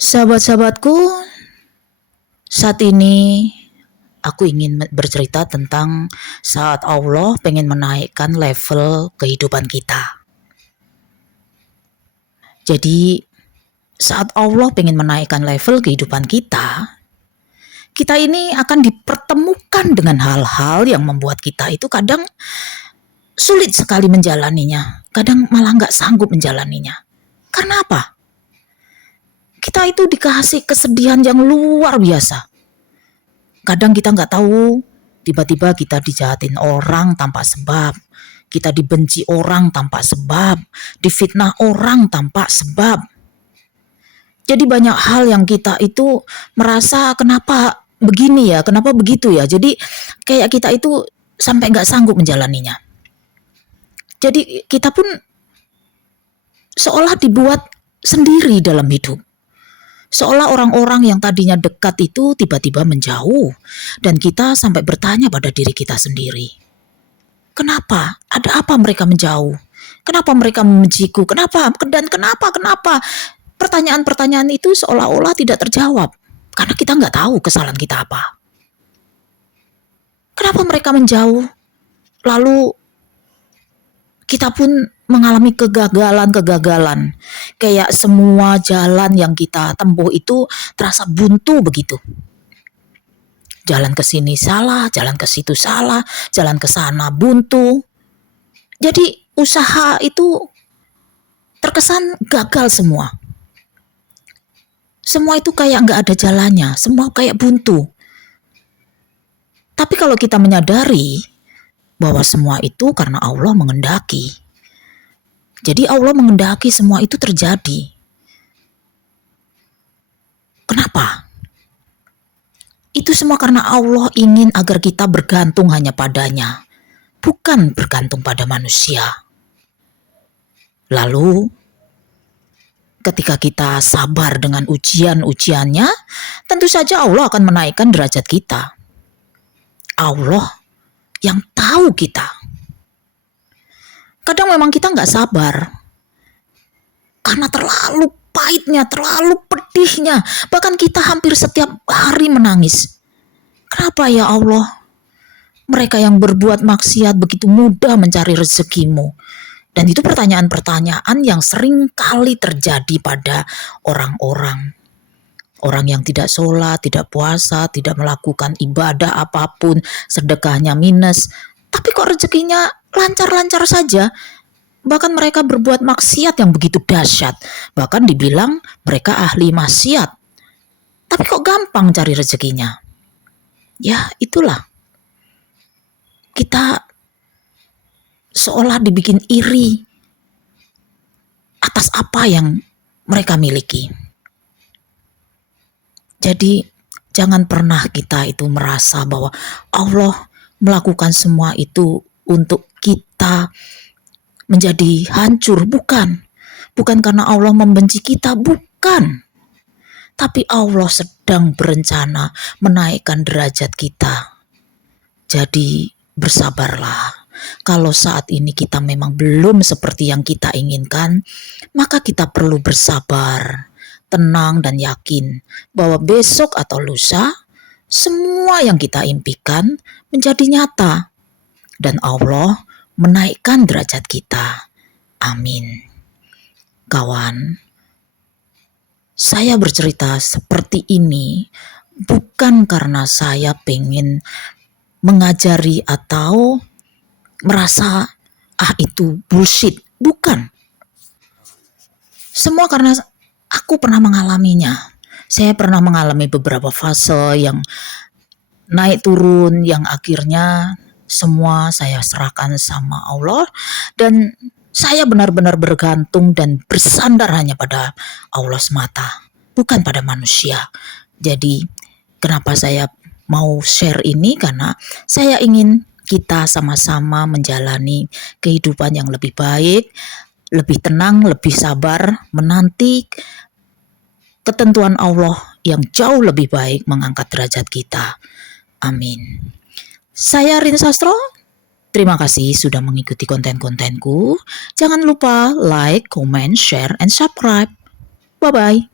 Sahabat-sahabatku, saat ini aku ingin bercerita tentang saat Allah pengen menaikkan level kehidupan kita. Jadi, saat Allah pengen menaikkan level kehidupan kita, kita ini akan dipertemukan dengan hal-hal yang membuat kita itu kadang sulit sekali menjalaninya, kadang malah nggak sanggup menjalaninya. Karena apa? Kita itu dikasih kesedihan yang luar biasa. Kadang kita nggak tahu, tiba-tiba kita dijahatin orang tanpa sebab, kita dibenci orang tanpa sebab, difitnah orang tanpa sebab. Jadi banyak hal yang kita itu merasa kenapa begini ya, kenapa begitu ya. Jadi kayak kita itu sampai nggak sanggup menjalaninya. Jadi kita pun seolah dibuat sendiri dalam hidup. Seolah orang-orang yang tadinya dekat itu tiba-tiba menjauh dan kita sampai bertanya pada diri kita sendiri. Kenapa? Ada apa mereka menjauh? Kenapa mereka membenciku? Kenapa? Dan kenapa? Pertanyaan-pertanyaan itu seolah-olah tidak terjawab karena kita nggak tahu kesalahan kita apa. Kenapa mereka menjauh? Lalu kita pun mengalami kegagalan. Kayak semua jalan yang kita tempuh itu terasa buntu begitu. Jalan ke sini salah, jalan ke situ salah, jalan ke sana buntu. Jadi usaha itu terkesan gagal semua. Semua itu kayak nggak ada jalannya, semua kayak buntu. Tapi kalau kita menyadari bahwa semua itu karena Allah mengendaki. Jadi Allah mengendaki semua itu terjadi. Kenapa? Itu semua karena Allah ingin agar kita bergantung hanya padanya, bukan bergantung pada manusia. Lalu, ketika kita sabar dengan ujian-ujiannya, tentu saja Allah akan menaikkan derajat kita. Allah yang tahu kita. Kadang memang kita nggak sabar karena terlalu pahitnya, terlalu pedihnya. Bahkan kita hampir setiap hari menangis. Kenapa ya Allah? Mereka yang berbuat maksiat begitu mudah mencari rezekimu. Dan itu pertanyaan-pertanyaan yang sering kali terjadi pada orang-orang. Orang yang tidak sholat, tidak puasa, tidak melakukan ibadah apapun, sedekahnya minus. Tapi kok rezekinya lancar-lancar saja. Bahkan mereka berbuat maksiat yang begitu dahsyat. Bahkan dibilang mereka ahli maksiat. Tapi kok gampang cari rezekinya? Ya itulah. Kita seolah dibikin iri atas apa yang mereka miliki. Jadi jangan pernah kita itu merasa bahwa Allah melakukan semua itu untuk kita menjadi hancur, bukan karena Allah membenci kita, bukan, tapi Allah sedang berencana menaikkan derajat kita. Jadi bersabarlah. Kalau saat ini kita memang belum seperti yang kita inginkan, maka kita perlu bersabar, tenang dan yakin bahwa besok atau lusa semua yang kita impikan menjadi nyata dan Allah menaikkan derajat kita. Amin. Kawan, saya bercerita seperti ini bukan karena saya pengen mengajari atau merasa itu bullshit. Bukan. Semua karena aku pernah mengalaminya. Saya pernah mengalami beberapa fase yang naik turun yang akhirnya semua saya serahkan sama Allah dan saya benar-benar bergantung dan bersandar hanya pada Allah semata, bukan pada manusia. Jadi kenapa saya mau share ini? Karena saya ingin kita sama-sama menjalani kehidupan yang lebih baik, lebih tenang, lebih sabar, menanti ketentuan Allah yang jauh lebih baik mengangkat derajat kita. Amin. Saya Rin Sastro. Terima kasih sudah mengikuti konten-kontenku. Jangan lupa like, comment, share, and subscribe. Bye-bye.